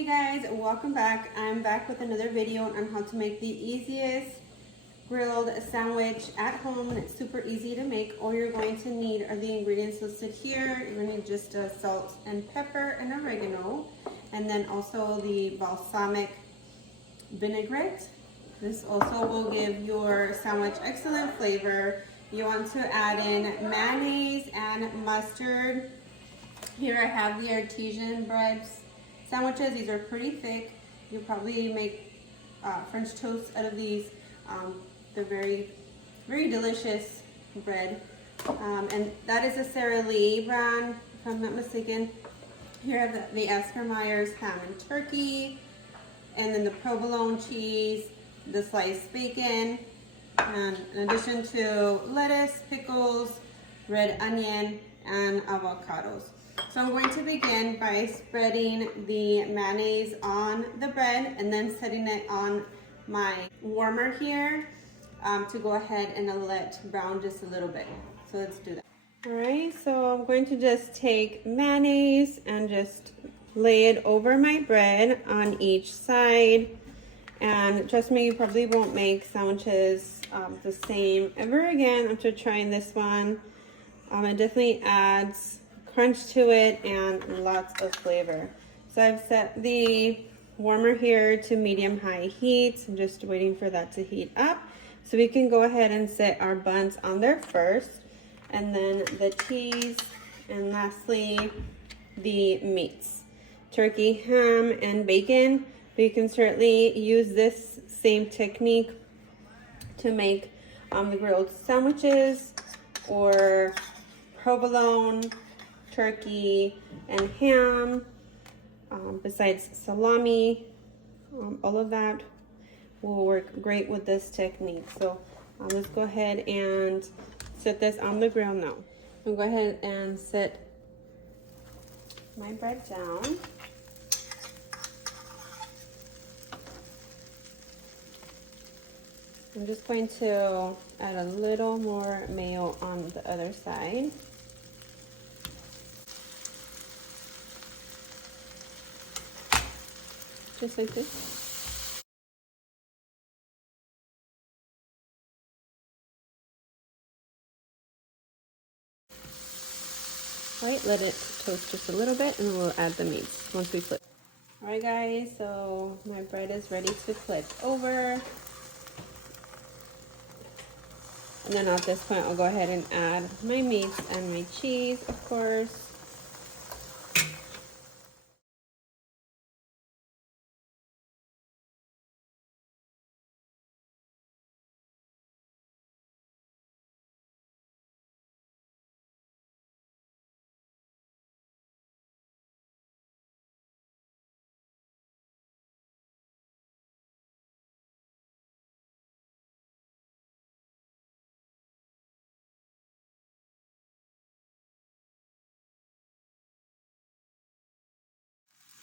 Hey guys, welcome back. I'm back with another video on how to make the easiest grilled sandwich at home, and it's super easy to make. All you're going to need are the ingredients listed here. You're going to need just salt and pepper and oregano, and then also the balsamic vinaigrette. This also will give your sandwich excellent flavor. You want to add in mayonnaise and mustard. Here I have the artisan breads sandwiches. These are pretty thick. You'll probably make French toast out of these. They're very, very delicious bread. And that is a Sara Lee brand, if I'm not mistaken. Here I have the Oscar Mayer's ham and turkey, and then the provolone cheese, the sliced bacon, and in addition to lettuce, pickles, red onion, and avocados. So I'm going to begin by spreading the mayonnaise on the bread and then setting it on my warmer here to go ahead and let brown just a little bit. So let's do that. All right, so I'm going to just take mayonnaise and just lay it over my bread on each side. And trust me, you probably won't make sandwiches the same ever again after trying this one. It definitely adds crunch to it and lots of flavor. So I've set the warmer here to medium-high heat. I'm just waiting for that to heat up. So we can go ahead and set our buns on there first, and then the cheese, and lastly, the meats. Turkey, ham, and bacon. But you can certainly use this same technique to make the grilled sandwiches or provolone, turkey, and ham. Besides salami, all of that will work great with this technique. So let's go ahead and set this on the grill now. I'll go ahead and set my bread down. I'm just going to add a little more mayo on the other side. Just like this. All right, let it toast just a little bit and then we'll add the meats once we flip. All right guys, so my bread is ready to flip over. And then at this point, I'll go ahead and add my meats and my cheese, of course.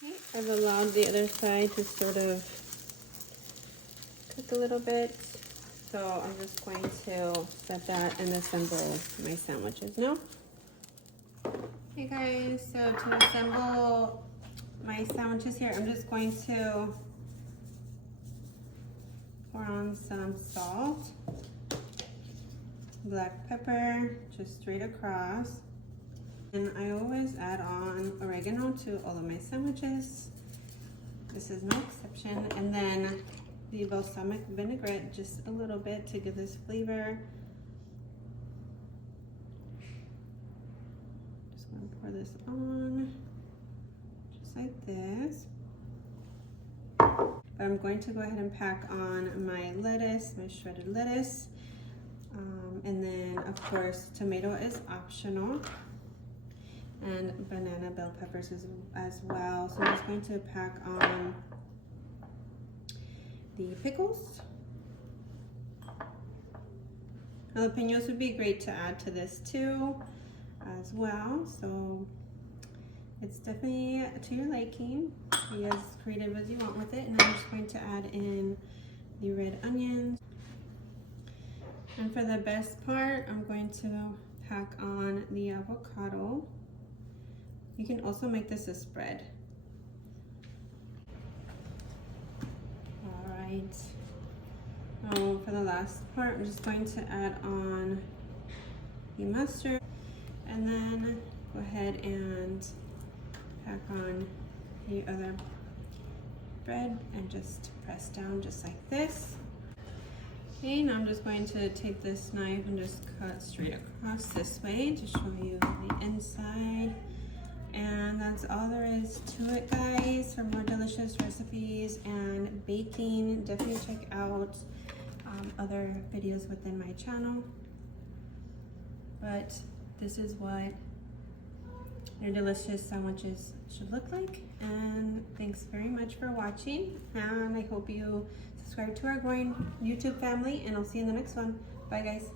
Okay, I've allowed the other side to sort of cook a little bit. So I'm just going to set that and assemble my sandwiches now. Hey guys, so to assemble my sandwiches here, I'm just going to pour on some salt, black pepper, just straight across. And I always add on oregano to all of my sandwiches. This is no exception. And then the balsamic vinaigrette, just a little bit to give this flavor. Just gonna pour this on, just like this. But I'm going to go ahead and pack on my lettuce, my shredded lettuce. And then of course, tomato is optional. And banana bell peppers as well. So I'm just going to pack on the pickles. Jalapenos would be great to add to this too as well. So it's definitely to your liking. Be as creative as you want with it. And I'm just going to add in the red onions. And for the best part, I'm going to pack on the avocado. You can also make this a spread. right. Oh, for the last part, I'm just going to add on the mustard, and then go ahead and pack on the other bread and just press down just like this. Okay, now I'm just going to take this knife and just cut straight across this way to show you the inside. And that's all there is to it, guys. For more delicious recipes and baking, definitely check out other videos within my channel. But this is what your delicious sandwiches should look like. And thanks very much for watching, and I hope you subscribe to our growing YouTube family, and I'll see you in the next one. Bye, guys.